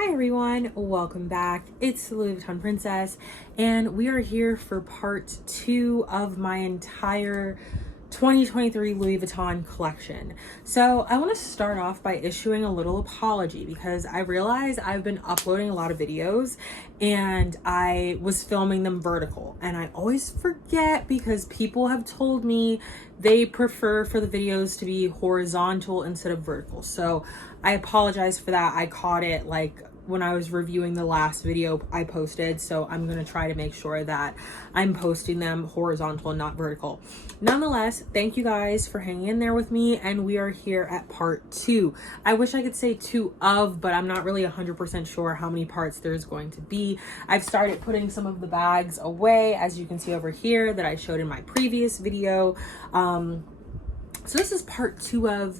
Hi everyone, welcome back. It's the Louis Vuitton Princess, and we are here for part 2 of my entire 2023 Louis Vuitton collection. So I want to start off by issuing a little apology because I realize I've been uploading a lot of videos and I was filming them vertical, and I always forget because people have told me they prefer for the videos to be horizontal instead of vertical. So I apologize for that. I caught it like when I was reviewing the last video I posted, so I'm gonna try to make sure that I'm posting them horizontal and not vertical. Nonetheless, thank you guys for hanging in there with me, and we are here at part 2. I wish I could say 2 of, but I'm not really 100% sure how many parts there's going to be. I've started putting some of the bags away, as you can see over here, that I showed in my previous video. So this is part 2 of,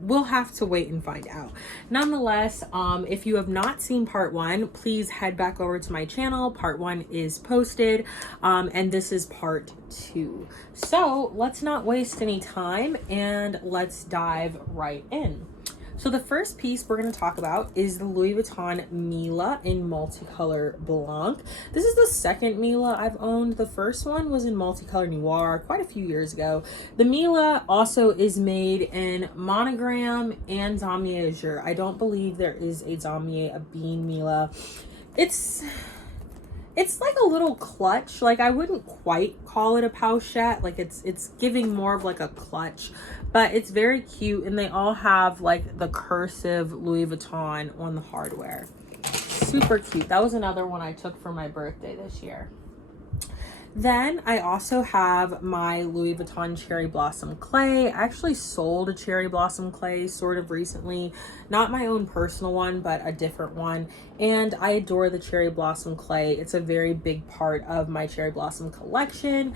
we'll have to wait and find out. Nonetheless, if you have not seen part 1, please head back over to my channel. Part 1 is posted, and this is part 2. So let's not waste any time and let's dive right in. So the first piece we're going to talk about is the Louis Vuitton Mila in Multicolor Blanc. This is the second Mila I've owned. The first one was in Multicolor Noir quite a few years ago. The Mila also is made in monogram and damier azur. I don't believe there is a damier, a bean Mila. It's like a little clutch. Like, I wouldn't quite call it a pochette. Like, it's giving more of like a clutch, but it's very cute, and they all have like the cursive Louis Vuitton on the hardware. Super cute. That was another one I took for my birthday this year. Then I also have my Louis Vuitton Cherry Blossom Clay. I actually sold a Cherry Blossom Clay sort of recently. Not my own personal one, but a different one. And I adore the Cherry Blossom Clay. It's a very big part of my Cherry Blossom collection.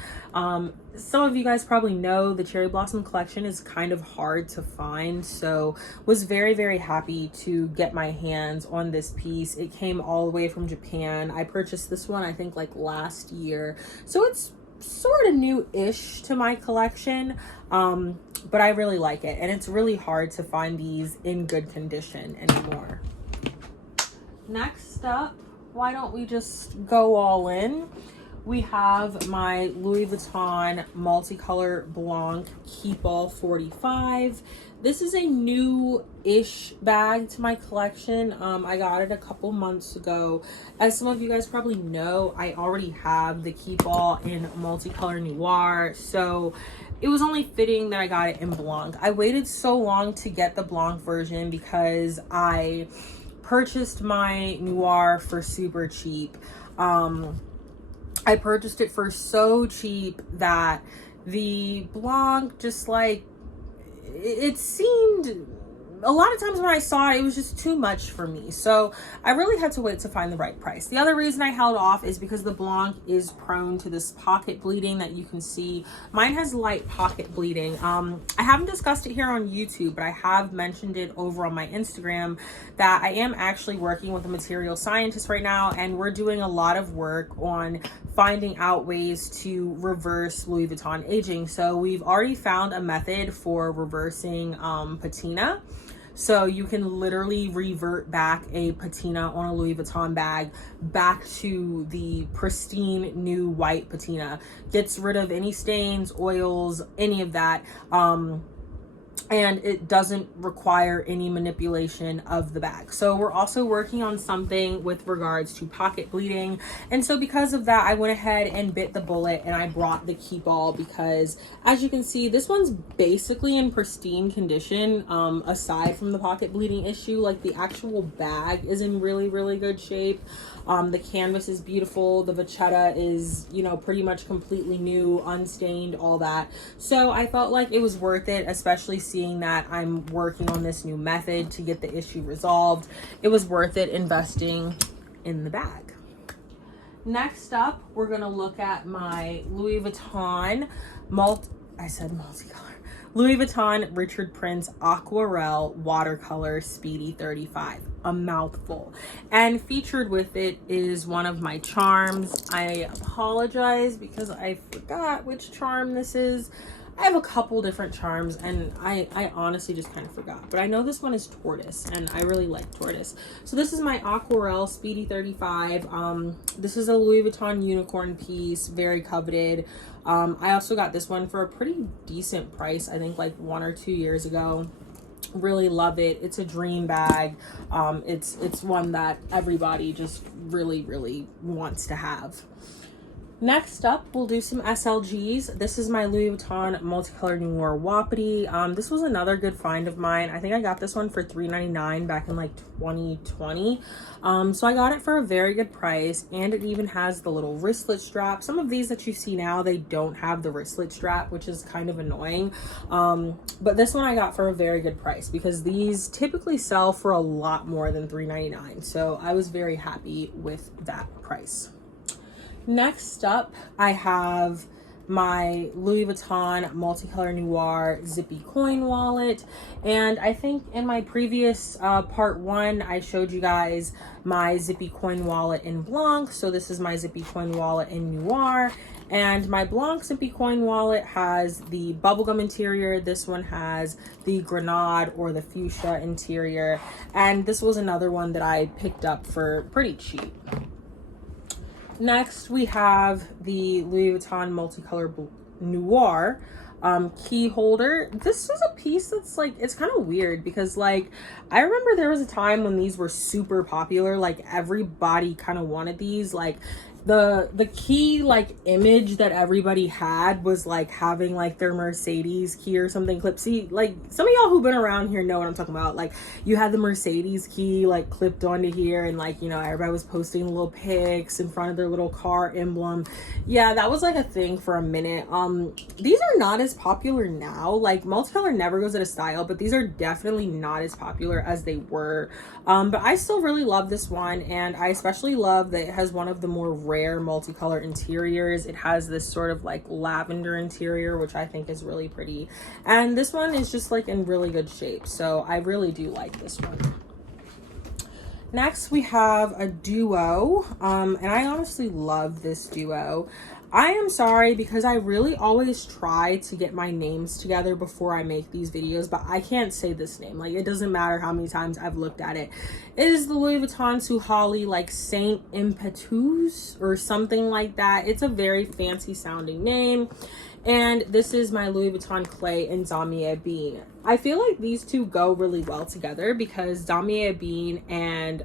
Some of you guys probably know the Cherry Blossom collection is kind of hard to find, so was very, very happy to get my hands on this piece. It came all the way from Japan. I purchased this one, I think, like last year. So it's sort of new-ish to my collection, but I really like it. And it's really hard to find these in good condition anymore. Next up, why don't we just go all in? We have my Louis Vuitton Multicolor Blanc Keep All 45. This is a new-ish bag to my collection. I got it a couple months ago. As some of you guys probably know, I already have the Keep All in Multicolor Noir, so it was only fitting that I got it in Blanc. I waited so long to get the Blanc version because I purchased my Noir for super cheap. I purchased it for so cheap that the Blanc just like, it seemed, a lot of times when I saw it, it was just too much for me. So I really had to wait to find the right price. The other reason I held off is because the Blanc is prone to this pocket bleeding that you can see. Mine has light pocket bleeding. I haven't discussed it here on YouTube, but I have mentioned it over on my Instagram that I am actually working with a material scientist right now, and we're doing a lot of work on finding out ways to reverse Louis Vuitton aging. So we've already found a method for reversing patina. So you can literally revert back a patina on a Louis Vuitton bag back to the pristine new white patina. Gets rid of any stains, oils, any of that. And it doesn't require any manipulation of the bag. So we're also working on something with regards to pocket bleeding. And so because of that, I went ahead and bit the bullet and I brought the Keep All because, as you can see, this one's basically in pristine condition, aside from the pocket bleeding issue. Like, the actual bag is in really, really good shape. The canvas is beautiful. The vachetta is, pretty much completely new, unstained, all that. So I felt like it was worth it, especially seeing that I'm working on this new method to get the issue resolved. It was worth it investing in the bag. Next up, we're going to look at my Louis Vuitton multicolor. Louis Vuitton Richard Prince Aquarelle Watercolor Speedy 35. A mouthful. And featured with it is one of my charms. I apologize because I forgot which charm this is. I have a couple different charms, and I honestly just kind of forgot. But I know this one is tortoise, and I really like tortoise. So this is my Aquarelle Speedy 35. This is a Louis Vuitton unicorn piece, very coveted. I also got this one for a pretty decent price, I think like 1 or 2 years ago. Really love it. It's a dream bag. It's one that everybody just really wants to have. Next up, we'll do some SLGs. This is my Louis Vuitton Multicolor Noir Wapiti. This was another good find of mine. I think I got this one for $3.99 back in like 2020. So I got it for a very good price, and it even has the little wristlet strap. Some of these that you see now, they don't have the wristlet strap, which is kind of annoying. But this one I got for a very good price because these typically sell for a lot more than $3.99. So I was very happy with that price. Next up, I have my Louis Vuitton Multicolor Noir Zippy Coin Wallet. And I think in my previous part 1, I showed you guys my Zippy Coin Wallet in Blanc. So this is my Zippy Coin Wallet in Noir. And my Blanc Zippy Coin Wallet has the bubblegum interior. This one has the grenade or the fuchsia interior. And this was another one that I picked up for pretty cheap. Next, we have the Louis Vuitton Multicolor Noir key holder. This is a piece that's like, it's kind of weird because like, I remember there was a time when these were super popular. Like everybody kind of wanted these. Like the key like image that everybody had was like having like their Mercedes key or something clipped. See, like some of y'all who've been around here know what I'm talking about. Like you had the Mercedes key like clipped onto here, and like, you know, everybody was posting little pics in front of their little car emblem. Yeah, that was like a thing for a minute. These are not as popular now. Like multicolor never goes out of style, but these are definitely not as popular as they were. But I still really love this one, and I especially love that it has one of the more rare multicolor interiors. It has this sort of like lavender interior, which I think is really pretty, and this one is just like in really good shape, so I really do like this one. Next, we have a duo, and I honestly love this duo. I am sorry because I really always try to get my names together before I make these videos, but I can't say this name. Like, it doesn't matter how many times I've looked at it. It is the Louis Vuitton Suhali, like Saint Impetueuse or something like that. It's a very fancy sounding name. And this is my Louis Vuitton Clay in Damier Bean. I feel like these two go really well together because Damier Bean and,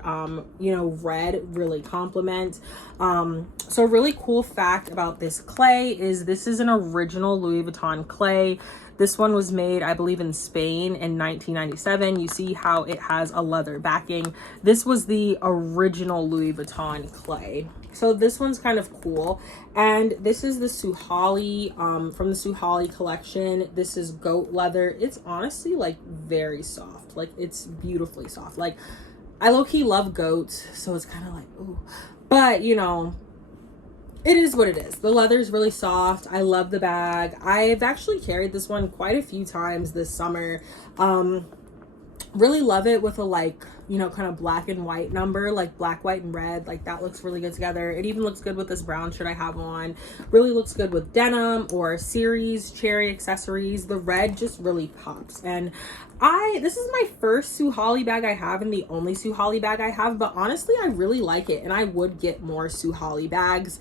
you know, red really complement. So a really cool fact about this clay is this is an original Louis Vuitton clay. This one was made, I believe, in Spain in 1997. You see how it has a leather backing. This was the original Louis Vuitton clay. So this one's kind of cool. And this is the Suhali, from the Suhali collection. This is goat leather. It's honestly like very soft. Like it's beautifully soft. Like I low-key love goats, so it's kind of like, ooh. But you know, it is what it is. The leather is really soft. I love the bag. I've actually carried this one quite a few times this summer. Really love it with a like, you know, kind of black and white number, like black, white, and red. Like that looks really good together. It even looks good with this brown shirt I have on. Really looks good with denim or series cherry accessories. The red just really pops. And this is my first Suhali bag I have and the only Suhali bag I have, but honestly I really like it and I would get more Suhali bags.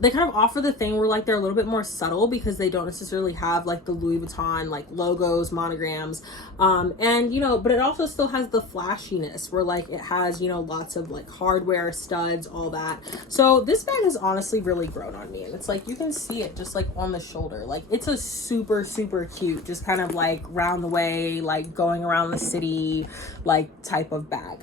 They kind of offer the thing where like they're a little bit more subtle because they don't necessarily have like the Louis Vuitton like logos, monograms, and you know, but it also still has the flashiness where like it has, you know, lots of like hardware, studs, all that. So this bag has honestly really grown on me, and it's like you can see it just like on the shoulder. Like it's a super cute, just kind of like round the way, like going around the city like type of bag.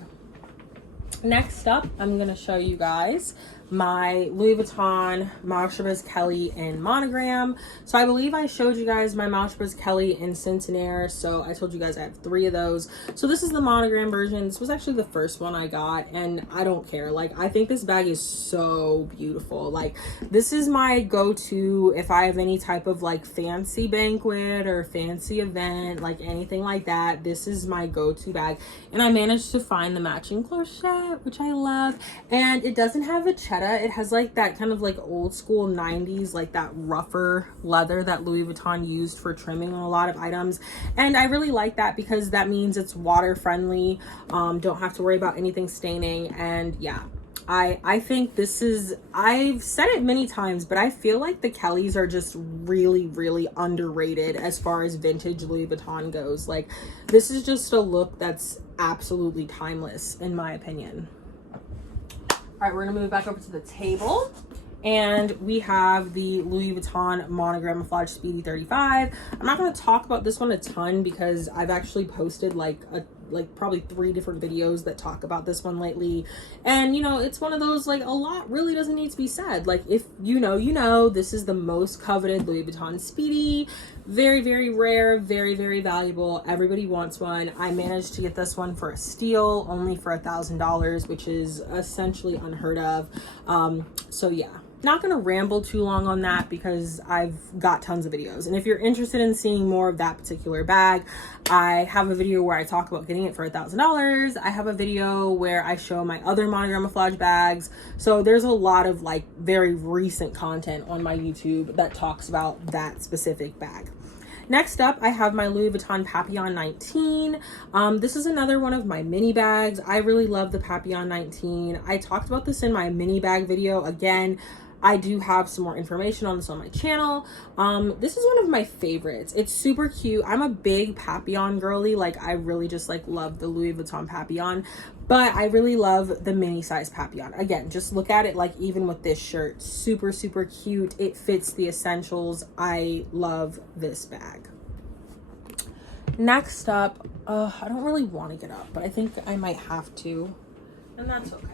Next up, I'm gonna show you guys my Louis Vuitton Maltravers Kelly in monogram. So I believe I showed you guys my Maltravers Kelly in Centenaire. So I told you guys I have 3 of those. So this is the monogram version. This was actually the first one I got, and I don't care. Like I think this bag is so beautiful. Like this is my go-to if I have any type of like fancy banquet or fancy event, like anything like that. This is my go-to bag, and I managed to find the matching cloche. that, which I love. And it doesn't have vachetta. It has like that kind of like old school 90s, like that rougher leather that Louis Vuitton used for trimming on a lot of items. And I really like that because that means it's water friendly. Don't have to worry about anything staining. And yeah, I think this is, I've said it many times, but I feel like the Kellys are just really, really underrated as far as vintage Louis Vuitton goes. Like, this is just a look that's absolutely timeless, in my opinion. All right, we're gonna move back over to the table. And we have the Louis Vuitton monogram Flage Speedy 35. I'm not going to talk about this one a ton because I've actually posted like probably 3 different videos that talk about this one lately. And you know, it's one of those, like, a lot really doesn't need to be said. Like, if you know, you know, this is the most coveted Louis Vuitton Speedy. Very, very rare, very, very valuable. Everybody wants one. I managed to get this one for a steal, only for $1,000, which is essentially unheard of. So yeah. Not going to ramble too long on that because I've got tons of videos. And if you're interested in seeing more of that particular bag, I have a video where I talk about getting it for $1,000. I have a video where I show my other monogram Flage bags. So there's a lot of like very recent content on my YouTube that talks about that specific bag. Next up, I have my Louis Vuitton Papillon 19. This is another one of my mini bags. I really love the Papillon 19. I talked about this in my mini bag video. Again, I do have some more information on this on my channel. This is one of my favorites. It's super cute. I'm a big Papillon girly. Like, I really just like love the Louis Vuitton Papillon, but I really love the mini size Papillon. Again, just look at it, like, even with this shirt, super, super cute. It fits the essentials. I love this bag. Next up, I don't really want to get up, but I think I might have to, and that's okay.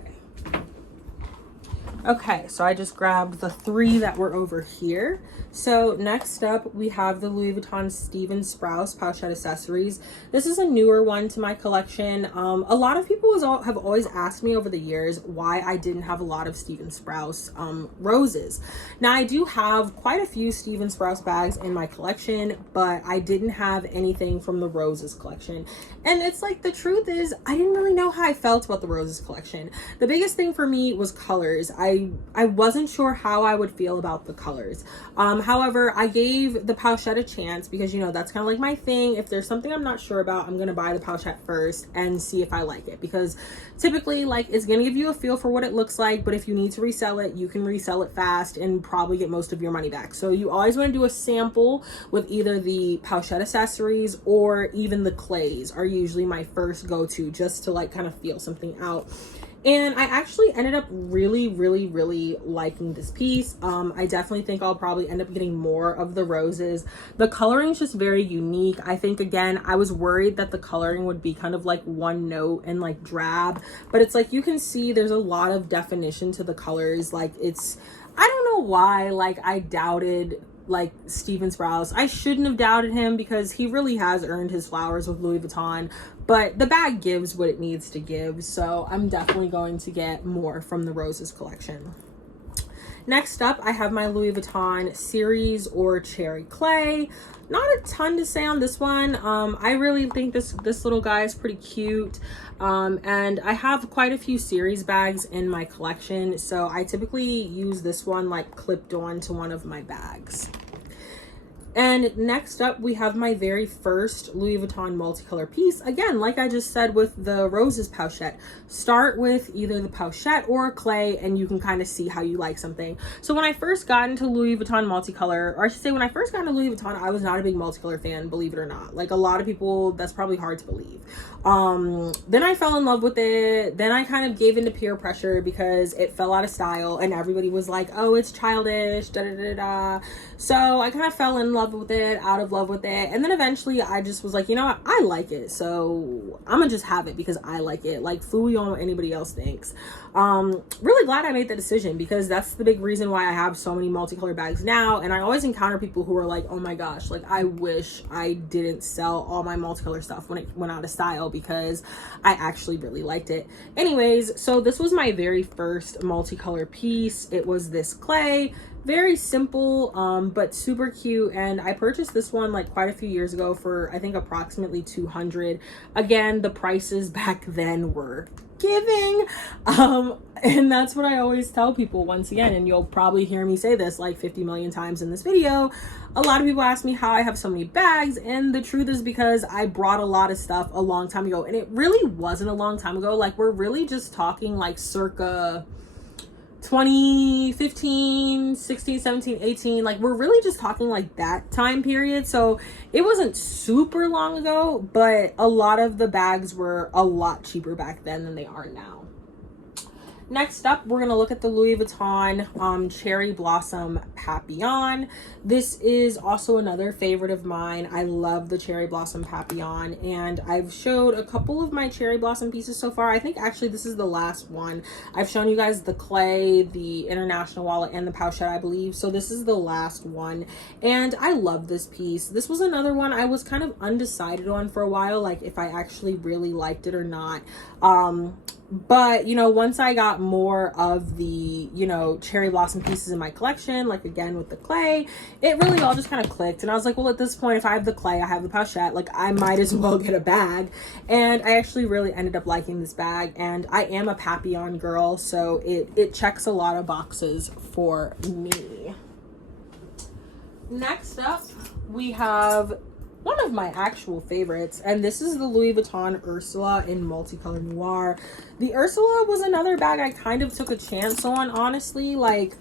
Okay, so I just grabbed the 3 that were over here. So next up, we have the Louis Vuitton Steven Sprouse Pochette Accessories. This is a newer one to my collection. A lot of people have always asked me over the years why I didn't have a lot of Steven Sprouse roses. Now, I do have quite a few Steven Sprouse bags in my collection, but I didn't have anything from the roses collection. And it's like, the truth is, I didn't really know how I felt about the roses collection. The biggest thing for me was colors. I wasn't sure how I would feel about the colors. However, I gave the Pochette a chance because, you know, that's kind of like my thing. If there's something I'm not sure about, I'm going to buy the Pochette first and see if I like it, because typically, like, it's going to give you a feel for what it looks like, but if you need to resell it, you can resell it fast and probably get most of your money back. So you always want to do a sample with either the Pochette accessories or even the clays are usually my first go-to, just to like kind of feel something out. And I actually ended up really, really, really liking this piece. I definitely think I'll probably end up getting more of the roses. The coloring is just very unique. I think, again, I was worried that the coloring would be kind of like one note and like drab, but it's like, you can see there's a lot of definition to the colors. Like, it's, I don't know why, like, I doubted like Steven Sprouse. I shouldn't have doubted him because he really has earned his flowers with Louis Vuitton, but the bag gives what it needs to give. So I'm definitely going to get more from the roses collection. Next up, I have my Louis Vuitton Series or Cherry Clay. Not a ton to say on this one. I really think this little guy is pretty cute. And I have quite a few series bags in my collection, so I typically use this one like clipped on to one of my bags. And next up, we have my very first Louis Vuitton multicolor piece. Again, like I just said with the roses Pochette, start with either the Pochette or a clay and you can kind of see how you like something. So when I first got into Louis Vuitton multicolor, or I should say when I first got into Louis Vuitton, I was not a big multicolor fan, believe it or not. Like, a lot of people, that's probably hard to believe. Then I fell in love with it. Then I kind of gave into peer pressure because it fell out of style and everybody was like, oh, it's childish, da da da da. So I kind of fell in love with it, out of love with it, and then eventually I just was like, you know what, I like it, so I'm gonna just have it because I like it. Like, fooey on what anybody else thinks. Really glad I made the decision because that's the big reason why I have so many multicolor bags now. And I always encounter people who are like, oh my gosh, like, I wish I didn't sell all my multicolor stuff when it went out of style because I actually really liked it. Anyways, so this was my very first multicolor piece. It was this clay. Very simple, but super cute. And I purchased this one like quite a few years ago for, I think, approximately $200. Again, the prices back then were giving. And that's what I always tell people once again, and you'll probably hear me say this like 50 million times in this video. A lot of people ask me how I have so many bags, and the truth is because I brought a lot of stuff a long time ago, and it really wasn't a long time ago. Like, we're really just talking like circa 2015, 16, 17, 18. Like, we're really just talking like that time period. So it wasn't super long ago, but a lot of the bags were a lot cheaper back then than they are now. Next up, we're going to look at the Louis Vuitton Cherry Blossom Papillon. This is also another favorite of mine. I love the Cherry Blossom Papillon, and I've showed a couple of my Cherry Blossom pieces so far. I think actually this is the last one. I've shown you guys the clay, the international wallet, and the pochette, I believe. So this is the last one, and I love this piece. This was another one I was kind of undecided on for a while, like if I actually really liked it or not. But, you know, once I got more of the, you know, cherry blossom pieces in my collection, like again with the clay, it really all just kind of clicked. And I was like, well, at this point, if I have the clay, I have the pochette, like I might as well get a bag. And I actually really ended up liking this bag. And I am a Papillon girl, so it checks a lot of boxes for me. Next up, we have one of my actual favorites, and this is the Louis Vuitton Ursula in Multicolor Noir. The Ursula was another bag I kind of took a chance on, honestly. Like,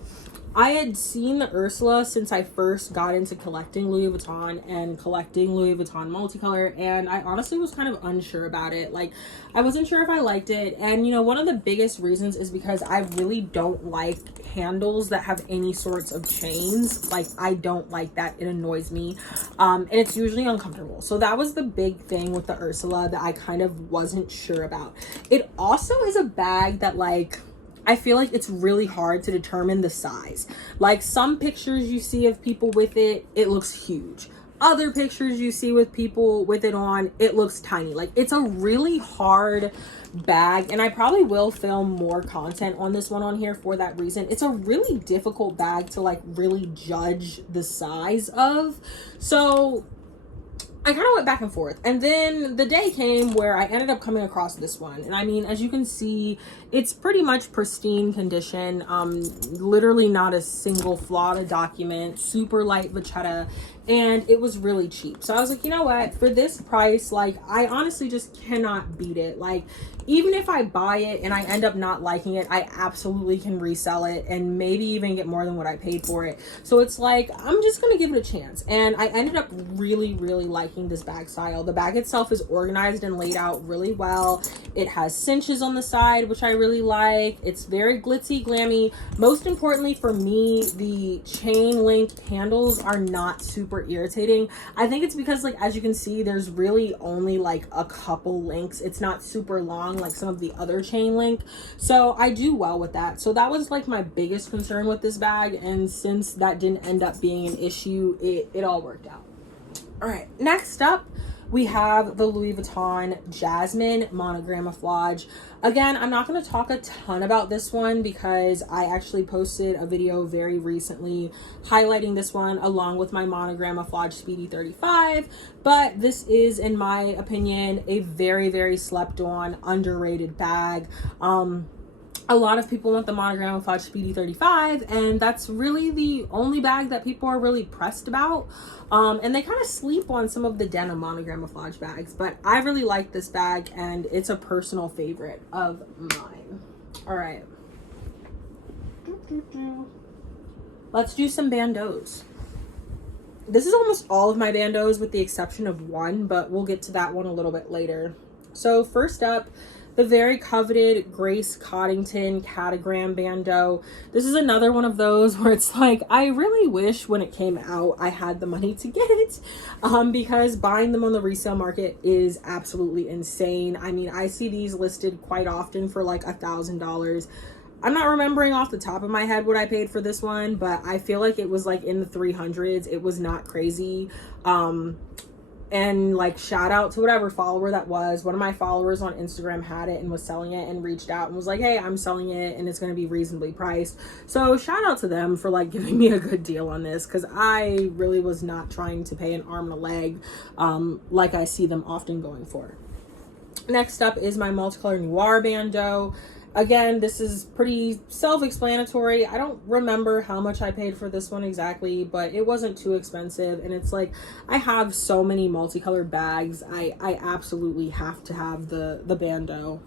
I had seen the Ursula since I first got into collecting Louis Vuitton and collecting Louis Vuitton Multicolor, and I honestly was kind of unsure about it. Like, I wasn't sure if I liked it, and you know, one of the biggest reasons is because I really don't like handles that have any sorts of chains. Like, I don't like that. It annoys me, and it's usually uncomfortable. So that was the big thing with the Ursula that I kind of wasn't sure about. It also is a bag that, like, I feel like it's really hard to determine the size. Like, some pictures you see of people with it, it looks huge. Other pictures you see with people with it on, it looks tiny. Like, it's a really hard bag, and I probably will film more content on this one on here for that reason. It's a really difficult bag to like really judge the size of. So I kind of went back and forth, and then the day came where I ended up coming across this one. And I mean, as you can see, it's pretty much pristine condition, literally not a single flaw to document, super light vachetta, and it was really cheap. So I was like, you know what, for this price, like, I honestly just cannot beat it. Like, even if I buy it and I end up not liking it, I absolutely can resell it and maybe even get more than what I paid for it. So it's like, I'm just gonna give it a chance. And I ended up really liking this bag style. The bag itself is organized and laid out really well. It has cinches on the side, which I really like. It's very glitzy, glammy. Most importantly for me, the chain link handles are not super irritating. I think it's because, like, as you can see, there's really only like a couple links. It's not super long like some of the other chain link, so I do well with that. So that was like my biggest concern with this bag, and since that didn't end up being an issue, it all worked out. All right, next up we have the Louis Vuitton Jasmine Monogramouflage. Again, I'm not going to talk a ton about this one because I actually posted a video very recently highlighting this one along with my Monogramouflage Speedy 35. But this is, in my opinion, a very slept on, underrated bag. A lot of people want the Monogramouflage Speedy 35, and that's really the only bag that people are really pressed about. And they kind of sleep on some of the denim Monogramouflage bags, but I really like this bag, and it's a personal favorite of mine. All right. Let's do some Bandeaus. This is almost all of my Bandeaus with the exception of one, but we'll get to that one a little bit later. So first up, the very coveted Grace Coddington Catagram Bandeau. This is another one of those where it's like, I really wish when it came out I had the money to get it, because buying them on the resale market is absolutely insane. I mean, I see these listed quite often for like $1,000. I'm not remembering off the top of my head what I paid for this one, but I feel like it was like in the 300s. It was not crazy. And like, shout out to whatever follower that was. One of my followers on Instagram had it and was selling it and reached out and was like, hey, I'm selling it and it's going to be reasonably priced. So shout out to them for like giving me a good deal on this, because I really was not trying to pay an arm and a leg like I see them often going for. Next up is my Multicolor Noir bandeau. Again, this is pretty self-explanatory. I don't remember how much I paid for this one exactly, but it wasn't too expensive. And it's like, I have so many multicolored bags. I absolutely have to have the bandeau.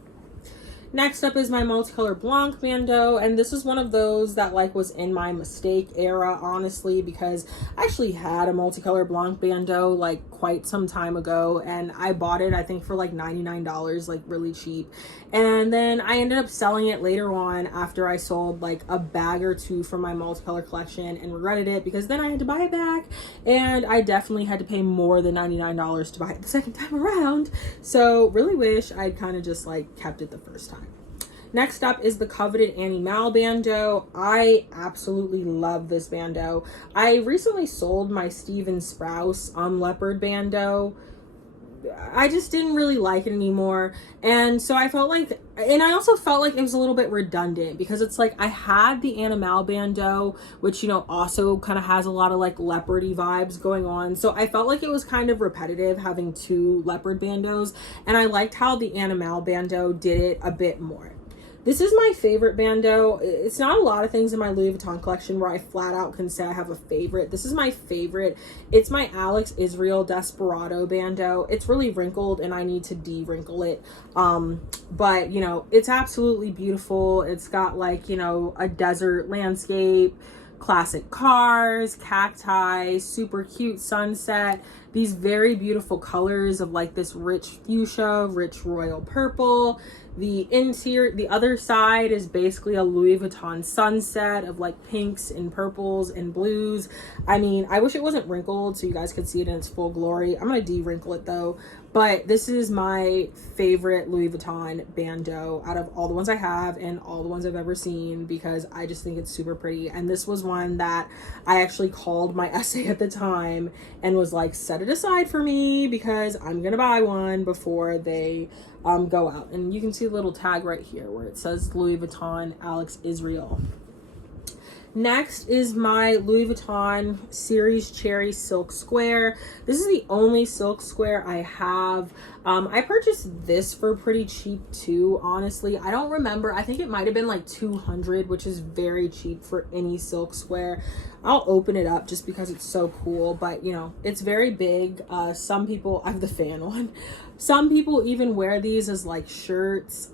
Next up is my Multicolor Blanc bandeau, and this is one of those that like was in my mistake era, honestly, because I actually had a Multicolor Blanc bandeau like quite some time ago, and I bought it I think for like $99, like really cheap, and then I ended up selling it later on after I sold like a bag or two from my multicolor collection and regretted it because then I had to buy it back, and I definitely had to pay more than $99 to buy it the second time around. So really wish I'd kind of just like kept it the first time. Next up is the coveted Annie Mal bandeau. I absolutely love this bandeau. I recently sold my Steven Sprouse leopard bandeau. I just didn't really like it anymore, and so I felt like, and I also felt like it was a little bit redundant because it's like I had the Annie Mal bandeau, which, you know, also kind of has a lot of like leopardy vibes going on, so I felt like it was kind of repetitive having two leopard bandeaus, and I liked how the Annie Mal bandeau did it a bit more. This is my favorite bandeau. It's not a lot of things in my Louis Vuitton collection where I flat out can say I have a favorite. This is my favorite. It's my Alex Israel Desperado bandeau. It's really wrinkled and I need to de-wrinkle it. But, you know, it's absolutely beautiful. It's got like, you know, a desert landscape, classic cars, cacti, super cute sunset, these very beautiful colors of like this rich fuchsia, rich royal purple. The interior, the other side is basically a Louis Vuitton sunset of like pinks and purples and blues. I mean, I wish it wasn't wrinkled so you guys could see it in its full glory. I'm gonna de-wrinkle it though. But this is my favorite Louis Vuitton bandeau out of all the ones I have and all the ones I've ever seen because I just think it's super pretty. And this was one that I actually called my essay at the time and was like, set it aside for me because I'm gonna buy one before they go out. And you can see the little tag right here where it says Louis Vuitton Alex Israel. Next is my Louis Vuitton Series Cherry Silk Square. This is the only silk square I have. I purchased this for pretty cheap too, honestly. I don't remember. I think it might have been like $200, which is very cheap for any silk square. I'll open it up just because it's so cool, but you know, it's very big. Some people, I have the fan one. Some people even wear these as like shirts.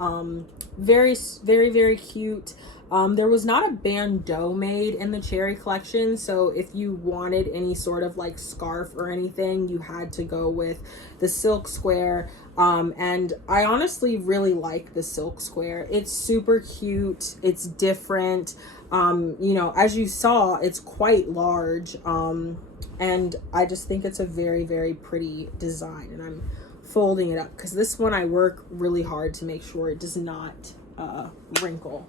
Very, very, very cute. There was not a bandeau made in the cherry collection, so if you wanted any sort of like scarf or anything, you had to go with the silk square. And I honestly really like the silk square. It's super cute. It's different. You know, as you saw, it's quite large. And I just think it's a very, very pretty design. And I'm folding it up because this one I work really hard to make sure it does not wrinkle.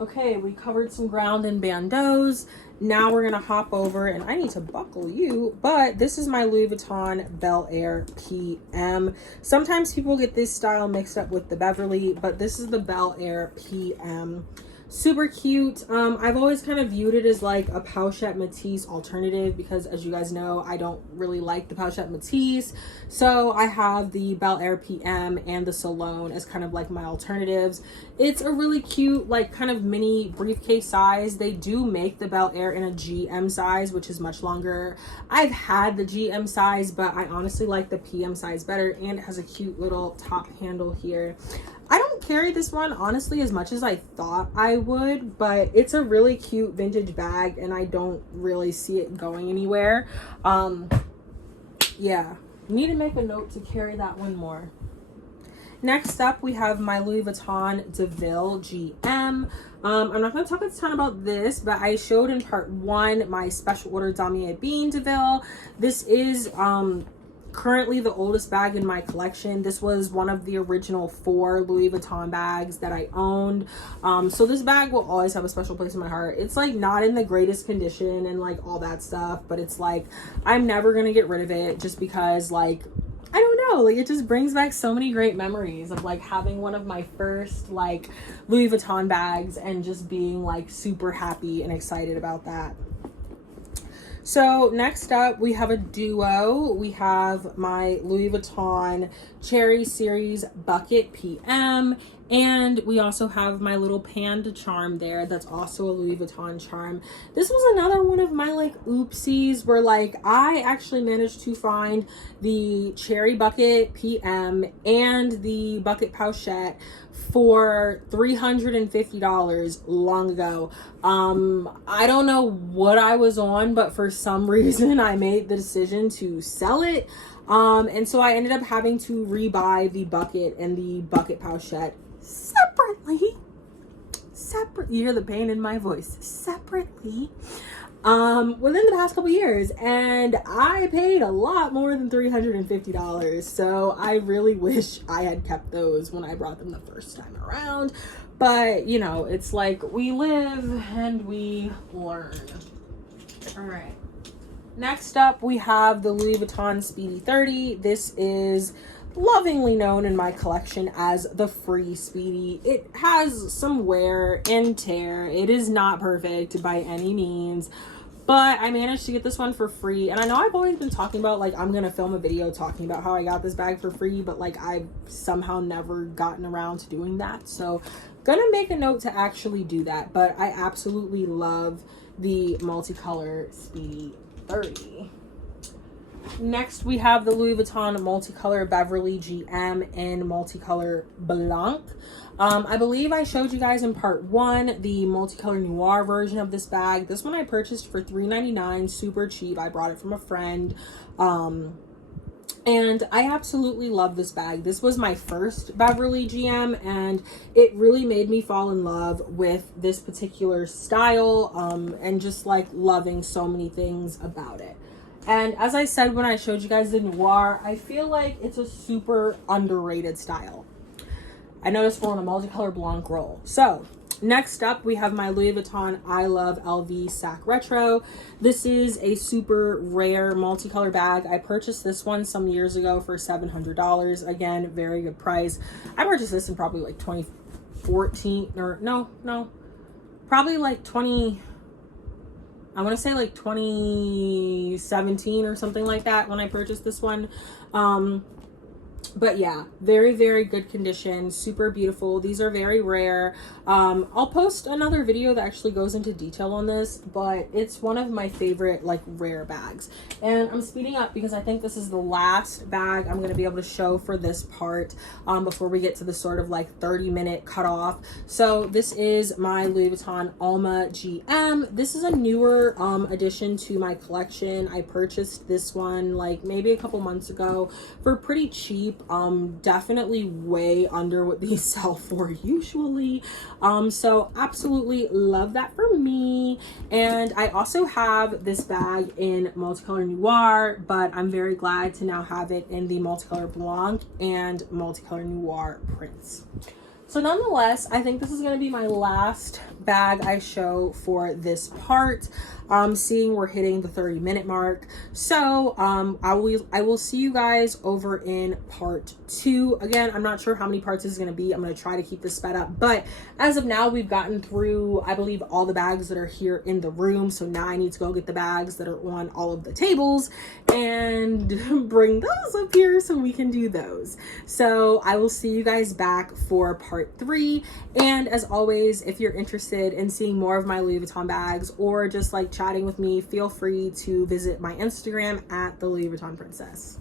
Okay, we covered some ground in bandeaus. Now we're gonna hop over, and I need to buckle you, but this is my Louis Vuitton Bel Air PM. Sometimes people get this style mixed up with the Beverly, but this is the Bel Air PM. Super cute. I've always kind of viewed it as like a Pochette Matisse alternative because, as you guys know, I don't really like the Pochette Matisse. So I have the Bel Air PM and the Salone as kind of like my alternatives. It's a really cute, like kind of mini briefcase size. They do make the Bel Air in a GM size, which is much longer. I've had the GM size, but I honestly like the PM size better, and it has a cute little top handle here. I don't carry this one honestly as much as I thought I would, but it's a really cute vintage bag and I don't really see it going anywhere. Yeah, need to make a note to carry that one more. Next up, we have my Louis Vuitton DeVille GM. I'm not going to talk a ton about this, but I showed in part one my special order Damier Bean DeVille. This is currently the oldest bag in my collection. This was one of the original 4 Louis Vuitton bags that I owned. So this bag will always have a special place in my heart. It's like not in the greatest condition and like all that stuff, but it's like I'm never gonna get rid of it just because like I don't know, like it just brings back so many great memories of like having one of my first like Louis Vuitton bags and just being like super happy and excited about that. So next up, we have a duo. We have my Louis Vuitton Cherry Series Bucket PM, and we also have my little panda charm there. That's also a Louis Vuitton charm. This was another one of my like oopsies where like I actually managed to find the Cherry Bucket PM and the Bucket Pochette for $350 long ago. I don't know what I was on, but for some reason I made the decision to sell it. And so I ended up having to rebuy the bucket and the Bucket Pochette separately. You hear the pain in my voice. Separately. Within the past couple years, and I paid a lot more than $350. So I really wish I had kept those when I brought them the first time around. But you know, it's like we live and we learn. All right. Next up, we have the Louis Vuitton Speedy 30. This is lovingly known in my collection as the free Speedy. It has some wear and tear. It is not perfect by any means, but I managed to get this one for free. And I know I've always been talking about like I'm gonna film a video talking about how I got this bag for free, but like I've somehow never gotten around to doing that. So gonna make a note to actually do that. But I absolutely love the Multicolor Speedy 30. Next, we have the Louis Vuitton Multicolor Beverly GM in Multicolor Blanc. I believe I showed you guys in part 1 the Multicolor Noir version of this bag. This one I purchased for $3.99, super cheap. I brought it from a friend. And I absolutely love this bag. This was my first Beverly GM, and it really made me fall in love with this particular style, and just like loving so many things about it. And as I said when I showed you guys the Noir, I feel like it's a super underrated style. I noticed we're on a Multicolor Blanc roll. So next up, we have my Louis Vuitton I Love LV Sac Retro. This is a super rare multicolor bag. I purchased this one some years ago for $700. Again, very good price. I purchased this in probably like 2014 or no, probably like I want to say like 2017 or something like that when I purchased this one. But yeah, very, very good condition, super beautiful. These are very rare. I'll post another video that actually goes into detail on this, but it's one of my favorite like rare bags. And I'm speeding up because I think this is the last bag I'm going to be able to show for this part before we get to the sort of like 30-minute cutoff. So this is my Louis Vuitton Alma GM. This is a newer addition to my collection. I purchased this one like maybe a couple months ago for pretty cheap. Definitely way under what these sell for usually. So absolutely love that for me. And I also have this bag in Multicolor Noir, but I'm very glad to now have it in the Multicolor Blanc and Multicolor Noir prints. So nonetheless, I think this is going to be my last bag I show for this part. Seeing we're hitting the 30-minute mark. So I will see you guys over in part 2. Again, I'm not sure how many parts this is going to be. I'm going to try to keep this sped up. But as of now, we've gotten through, I believe, all the bags that are here in the room. So now I need to go get the bags that are on all of the tables and bring those up here so we can do those. So I will see you guys back for part 3. And as always, if you're interested in seeing more of my Louis Vuitton bags or just like chatting with me, feel free to visit my Instagram at the Louis Vuitton Princess.